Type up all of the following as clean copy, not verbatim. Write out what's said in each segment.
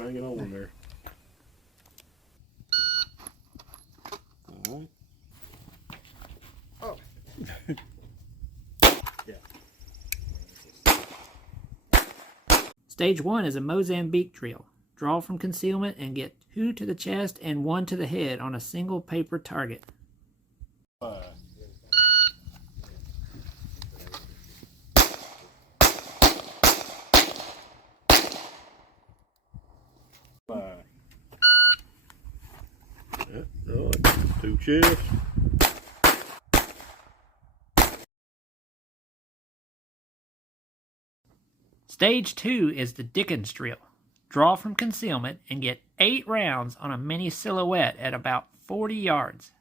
hanging on there. All right. Oh. Yeah. Stage 1 is a Mozambique drill. Draw from concealment and get 2 to the chest and 1 to the head on a single paper target. Yep, right. 2 chests. Stage 2 is the Dicken drill. Draw from concealment and get 8 rounds on a mini silhouette at about 40 yards.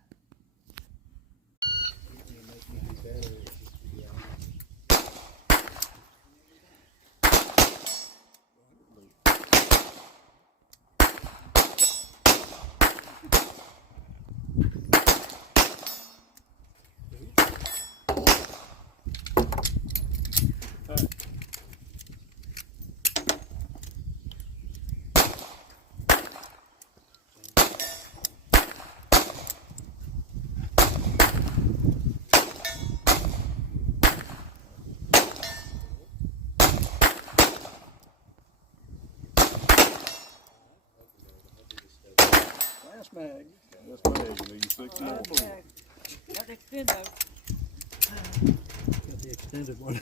Last mag. That's my egg. You need 6 more. Got the extendo. Got the extended one.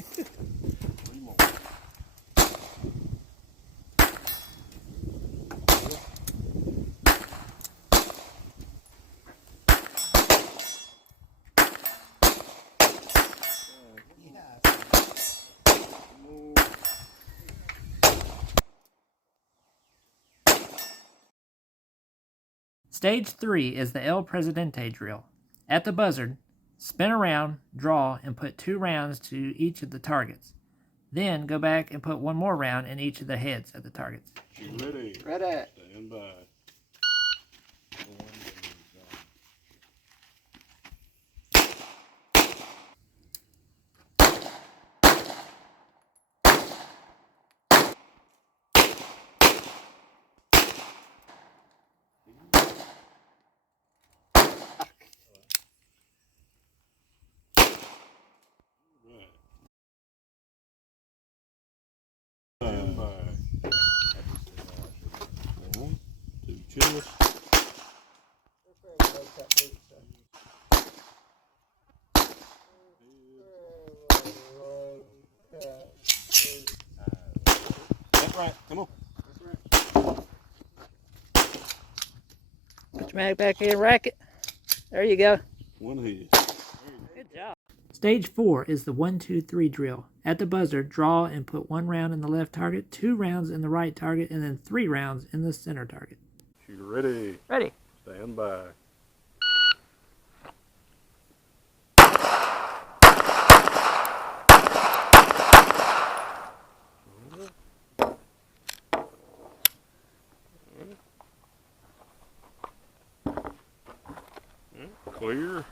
3 more. Stage 3 is the El Presidente drill. At the buzzard, spin around, draw, and put 2 rounds to each of the targets. Then go back and put 1 more round in each of the heads of the targets. You ready? Ready. Stand by. Stand by. 1, 2 chests. That's right. Come on. Put your mag back in, rack it. There you go. 1 head. Good job. Stage 4 is the 1, 2, 3 drill. At the buzzer, draw and put 1 round in the left target, 2 rounds in the right target, and then 3 rounds in the center target. Shooter ready. Ready. Stand by. Clear.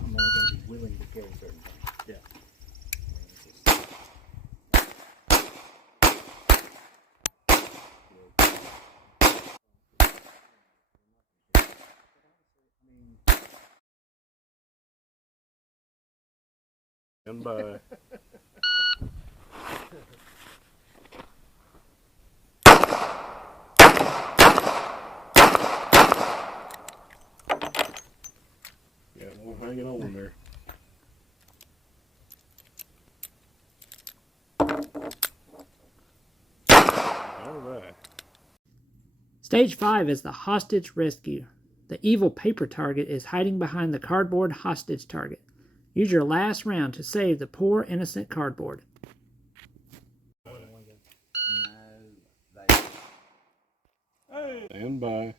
I'm only going to be willing to carry certain things. Yeah. Stand by. Got one hanging on there. All right. Stage 5 is the hostage rescue. The evil paper target is hiding behind the cardboard hostage target. Use your last round to save the poor innocent cardboard. Stand by.